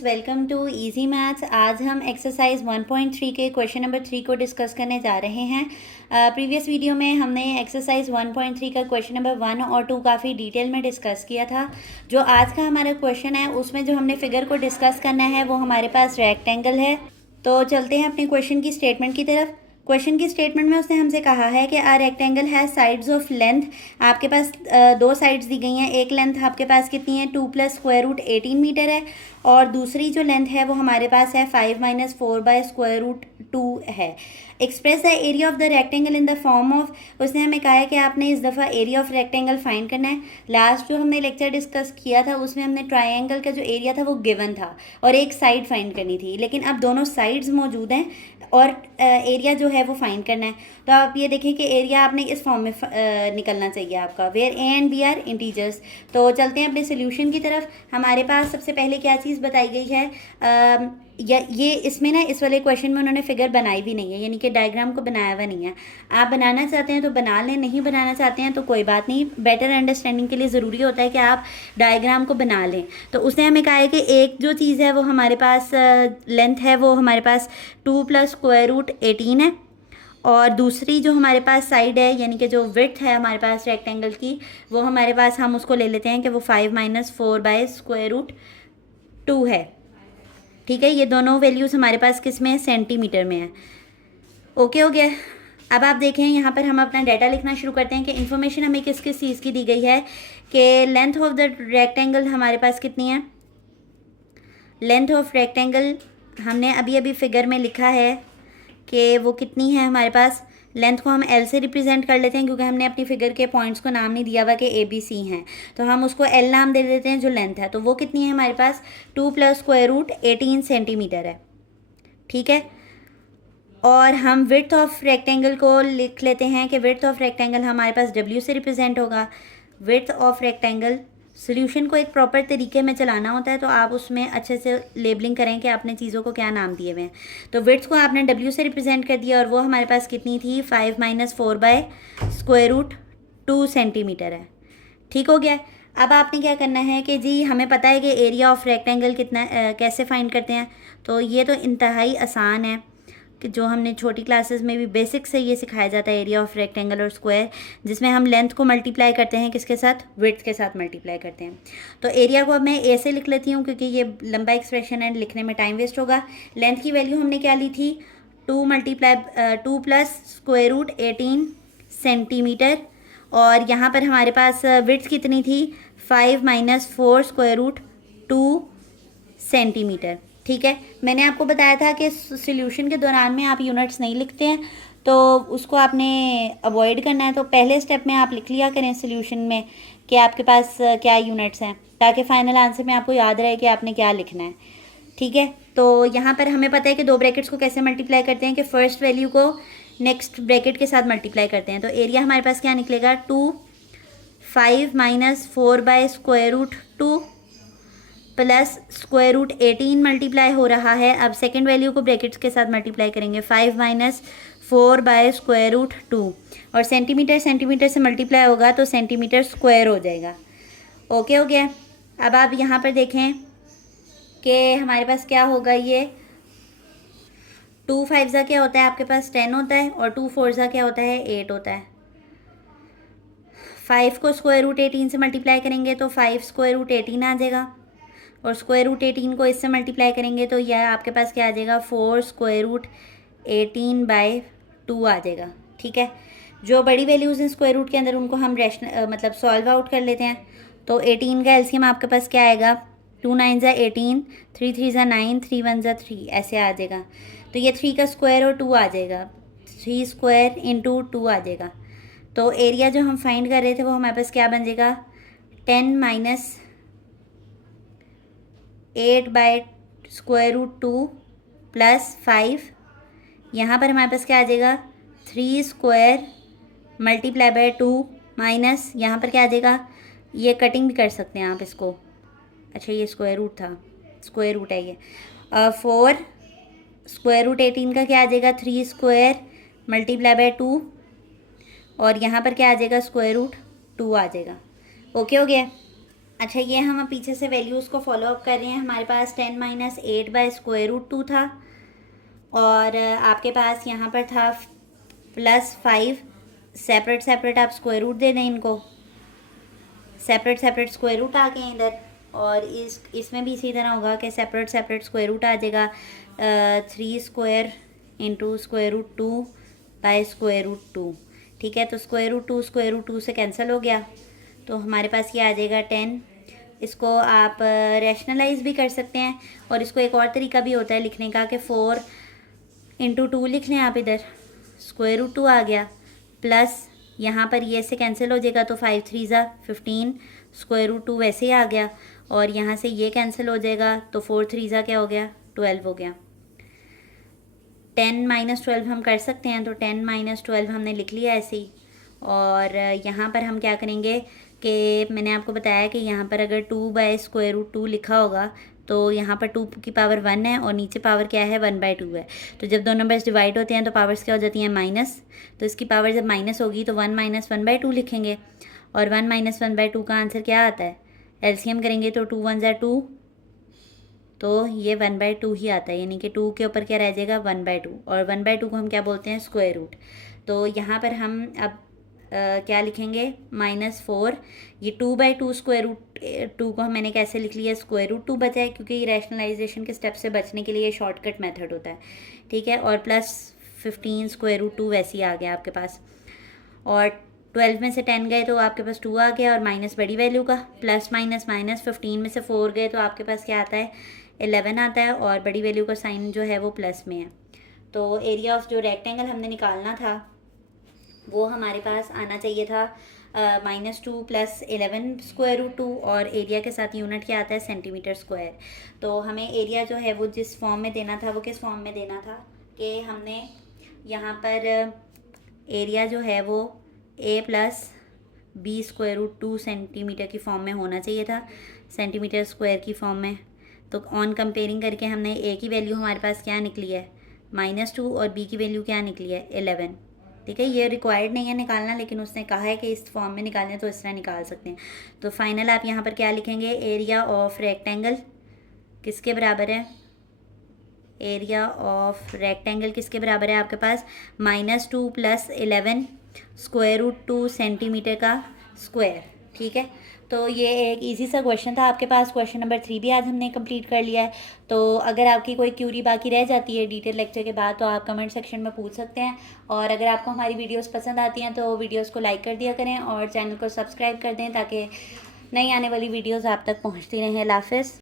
Students, welcome to easy maths. आज हम exercise 1.3 के क्वेश्चन नंबर 3 को डिस्कस करने जा रहे हैं। प्रीवियस वीडियो में हमने एक्सरसाइज 1.3 का क्वेश्चन नंबर 1 और 2 काफ़ी डिटेल में डिस्कस किया था। जो आज का हमारा क्वेश्चन है उसमें जो हमने फिगर को डिस्कस करना है वो हमारे पास रेक्टेंगल है। तो चलते हैं अपने क्वेश्चन की स्टेटमेंट की तरफ। क्वेश्चन की स्टेटमेंट में उसने हमसे कहा है कि आ रेक्टेंगल है साइड्स ऑफ लेंथ। आपके पास दो साइड्स दी गई हैं। एक लेंथ आपके पास कितनी है 2 + √18 मीटर है और दूसरी जो लेंथ है वो हमारे पास है 5 - 4/√2 है। Express the area of the rectangle in the form of, उसने हमें कहा है कि आपने इस दफ़ा एरिया ऑफ रेक्टेंगल फाइंड करना है। लास्ट जो हमने लेक्चर डिस्कस किया था उसमें हमने ट्रायंगल का जो एरिया था वो गिवन था और एक साइड फाइंड करनी थी, लेकिन अब दोनों साइड्स मौजूद हैं और एरिया जो है वो फाइंड करना है। तो आप ये देखें कि एरिया आपने इस फॉर्म में निकलना चाहिए आपका, where A and B are integers. तो चलते हैं अपने सोल्यूशन की तरफ। हमारे पास सबसे पहले क्या चीज़ बताई गई है, ये इसमें ना इस वाले क्वेश्चन में उन्होंने फिगर बनाई भी नहीं है, यानी कि डायग्राम को बनाया हुआ नहीं है। आप बनाना चाहते हैं तो बना लें, नहीं बनाना चाहते हैं तो कोई बात नहीं। बेटर अंडरस्टैंडिंग के लिए ज़रूरी होता है कि आप डायग्राम को बना लें। तो उसने हमें कहा है कि एक जो चीज़ है वो हमारे पास लेंथ है वो हमारे पास 2 + √18 है और दूसरी जो हमारे पास साइड है यानी कि जो विड्थ है हमारे पास रेक्टेंगल की वो हमारे पास, हम उसको ले लेते हैं कि वो 5 - 4/√2 है। ठीक है, ये दोनों वैल्यूज़ हमारे पास किस में है, सेंटीमीटर में है। ओके हो गया। अब आप देखें यहाँ पर हम अपना डाटा लिखना शुरू करते हैं कि इन्फॉर्मेशन हमें किस किस चीज़ की दी गई है कि लेंथ ऑफ द रेक्टेंगल हमारे पास कितनी है। लेंथ ऑफ रेक्टेंगल हमने अभी अभी फिगर में लिखा है कि वो कितनी है हमारे पास। लेंथ को हम एल से रिप्रेजेंट कर लेते हैं क्योंकि हमने अपनी फिगर के पॉइंट्स को नाम नहीं दिया हुआ कि ए बी सी हैं, तो हम उसको एल नाम दे देते हैं जो लेंथ है। तो वो कितनी है हमारे पास 2 + √18 सेंटीमीटर है। ठीक है, और हम विड्थ ऑफ रेक्टेंगल को लिख लेते हैं कि विड्थ ऑफ रेक्टेंगल हमारे पास डब्ल्यू से रिप्रेजेंट होगा। विड्थ ऑफ रेक्टेंगल, सोल्यूशन को एक प्रॉपर तरीके में चलाना होता है तो आप उसमें अच्छे से लेबलिंग करें कि आपने चीज़ों को क्या नाम दिए हुए हैं। तो विड्थ को आपने डब्ल्यू से रिप्रेजेंट कर दिया और वो हमारे पास कितनी थी 5 - 4/√2 सेंटीमीटर है। ठीक हो गया। अब आपने क्या करना है कि जी हमें पता है कि एरिया ऑफ रेक्टेंगल कितना कैसे फाइंड करते हैं। तो ये तो इंतहाई आसान है कि जो हमने छोटी क्लासेस में भी बेसिक से ये सिखाया जाता है, एरिया ऑफ रेक्टेंगल और स्क्वायर, जिसमें हम लेंथ को मल्टीप्लाई करते हैं किसके साथ, विड्थ के साथ मल्टीप्लाई करते हैं। तो एरिया को अब मैं ए से लिख लेती हूँ क्योंकि ये लंबा एक्सप्रेशन है, लिखने में टाइम वेस्ट होगा। लेंथ की वैल्यू हमने क्या ली थी 2 + √18 सेंटीमीटर और यहाँ पर हमारे पास विड्थ कितनी थी 5 - 4/√2 सेंटीमीटर। ठीक है, मैंने आपको बताया था कि सॉल्यूशन के दौरान में आप यूनिट्स नहीं लिखते हैं तो उसको आपने अवॉइड करना है। तो पहले स्टेप में आप लिख लिया करें सॉल्यूशन में कि आपके पास क्या यूनिट्स हैं, ताकि फाइनल आंसर में आपको याद रहे कि आपने क्या लिखना है। ठीक है, तो यहाँ पर हमें पता है कि दो ब्रैकेट्स को कैसे मल्टीप्लाई करते हैं कि फर्स्ट वैल्यू को नेक्स्ट ब्रैकेट के साथ मल्टीप्लाई करते हैं। तो एरिया हमारे पास क्या निकलेगा 5 - 4/√2 प्लस √18 मल्टीप्लाई हो रहा है। अब सेकेंड वैल्यू को ब्रैकेट्स के साथ मल्टीप्लाई करेंगे 5 - 4/√2 और सेंटीमीटर सेंटीमीटर से मल्टीप्लाई होगा तो सेंटीमीटर स्क्वायर हो जाएगा। ओके हो गया। अब आप यहाँ पर देखें कि हमारे पास क्या होगा, ये 2 5 ज़ा क्या होता है आपके पास 10 होता है और 2 4 ज़ा क्या होता है 8 होता है। 5 को √18 से मल्टीप्लाई करेंगे तो 5 √18 आ जाएगा और √18 को इससे मल्टीप्लाई करेंगे तो यह आपके पास क्या आ जाएगा 4 √18/2 आ जाएगा। ठीक है, जो बड़ी वैल्यूज़ हैं स्क्वायर रूट के अंदर उनको हम मतलब सॉल्व आउट कर लेते हैं। तो 18 का एलसीएम आपके पास क्या आएगा 2 9 ज़ा 18, 3 3 ज़ा 9, 3 1 ज़ा 3 ऐसे आ जाएगा। तो ये 3 का स्क्वायर और 2 आ जाएगा, 3 स्क्वायर × 2 आ जाएगा। तो एरिया जो हम फाइंड कर रहे थे वो हमारे पास क्या बन जाएगा 10 - 8/√2 प्लस 5। यहाँ पर हमारे पास क्या आ जाएगा 3 स्क्वायर × 2 माइनस यहाँ पर क्या आ जाएगा, ये कटिंग भी कर सकते हैं आप इसको। अच्छा ये स्क्वायर रूट था, स्क्वायर रूट है ये। 4 √18 का क्या आ जाएगा 3 स्क्वायर × 2 और यहाँ पर क्या आ जाएगा √2 आ जाएगा। ओके हो गया। अच्छा, ये हम पीछे से वैल्यूज़ को फॉलो अप कर रहे हैं। हमारे पास 10 माइनस 8 बाय स्क्वायर रूट 2 था, और आपके पास यहाँ पर था +5। सेपरेट सेपरेट आप स्क्वायर रूट दे दें इनको, सेपरेट सेपरेट स्क्वायर रूट आ गए इधर। और इसमें भी इसी तरह होगा कि सेपरेट सेपरेट स्क्वायर रूट आ जाएगा। 3 square into square root 2 by square root 2। ठीक है, तो स्क्वायर रूट 2 से कैंसिल हो गया, तो हमारे पास ये आ जाएगा 10। इसको आप रैशनलाइज भी कर सकते हैं, और इसको एक और तरीका भी होता है लिखने का कि 4 इंटू 2 लिख लें आप इधर, स्क्वायर रूट 2 आ गया, प्लस यहाँ पर ये से कैंसिल हो जाएगा, तो 5 3 ज़ा 15, स्क्वायर रूट 2 वैसे ही आ गया, और यहाँ से ये कैंसिल हो जाएगा, तो 4 3 ज़ा क्या हो गया, 12 हो गया। 10 माइनस 12 हम कर सकते हैं, तो 10 माइनस 12 हमने लिख लिया ऐसे ही। और यहाँ पर हम क्या करेंगे कि मैंने आपको बताया कि यहाँ पर अगर 2 बाय स्क्वायर रूट 2 लिखा होगा, तो यहाँ पर 2 की पावर 1 है, और नीचे पावर क्या है, 1/2 है। तो जब दो नंबर्स डिवाइड होते हैं तो पावर्स क्या हो जाती हैं, माइनस। तो इसकी पावर जब माइनस होगी तो 1 माइनस 1/2 लिखेंगे, और 1 माइनस 1/2 का आंसर क्या आता है, एलसीएम करेंगे तो 2 1 ज़ा 2, तो ये 1/2 ही आता है, यानी कि 2 के ऊपर क्या रह जाएगा, 1/2, और 1/2 को हम क्या बोलते हैं, स्क्वायर रूट। तो यहाँ पर हम अब क्या लिखेंगे, -4। ये 2/2 स्क्वायर रूट 2 को मैंने कैसे लिख लिया, स्क्वायर रूट 2 बचा है, क्योंकि रैशनलाइजेशन के स्टेप से बचने के लिए ये शॉर्टकट मेथड होता है। ठीक है, और +15 स्क्वायर रूट 2 वैसे ही आ गया आपके पास, और 12 में से 10 गए तो आपके पास 2 आ गया, और माइनस बड़ी वैल्यू का, प्लस माइनस माइनस 15 में से 4 गए तो आपके पास क्या आता है, 11 आता है, और बड़ी वैल्यू का साइन जो है वो प्लस में है। तो एरिया ऑफ जो रेक्टेंगल हमने निकालना था वो हमारे पास आना चाहिए था -2 + 11 स्क्वायर रूट 2, और एरिया के साथ यूनिट क्या आता है, सेंटीमीटर स्क्वायर। तो हमें एरिया जो है वो जिस फॉर्म में देना था वो किस फॉर्म में देना था कि हमने यहाँ पर एरिया जो है वो A + B square root 2 centimetre की फॉर्म में होना चाहिए था, सेंटीमीटर स्क्वायर की फॉर्म में। तो ऑन कंपेयरिंग करके हमने A की वैल्यू हमारे पास क्या निकली है, -2, और B की वैल्यू क्या निकली है, 11। ठीक है, ये रिक्वायर्ड नहीं है निकालना, लेकिन उसने कहा है कि इस फॉर्म में निकालने, तो इस तरह निकाल सकते हैं। तो फाइनल आप यहाँ पर क्या लिखेंगे, एरिया ऑफ रेक्टेंगल किसके बराबर है, एरिया ऑफ रेक्टेंगल किसके बराबर है आपके पास, -2 + 11 स्क्वायर रूट 2 सेंटीमीटर का स्क्वायर। ठीक है, तो ये एक इजी सा क्वेश्चन था आपके पास। क्वेश्चन नंबर 3 भी आज हमने कंप्लीट कर लिया है। तो अगर आपकी कोई क्यूरी बाकी रह जाती है डिटेल लेक्चर के बाद, तो आप कमेंट सेक्शन में पूछ सकते हैं। और अगर आपको हमारी वीडियोस पसंद आती हैं तो वीडियोस को लाइक कर दिया करें, और चैनल को सब्सक्राइब कर दें, ताकि नई आने वाली वीडियोस आप तक पहुंचती रहें। अल्लाह हाफ़िज़।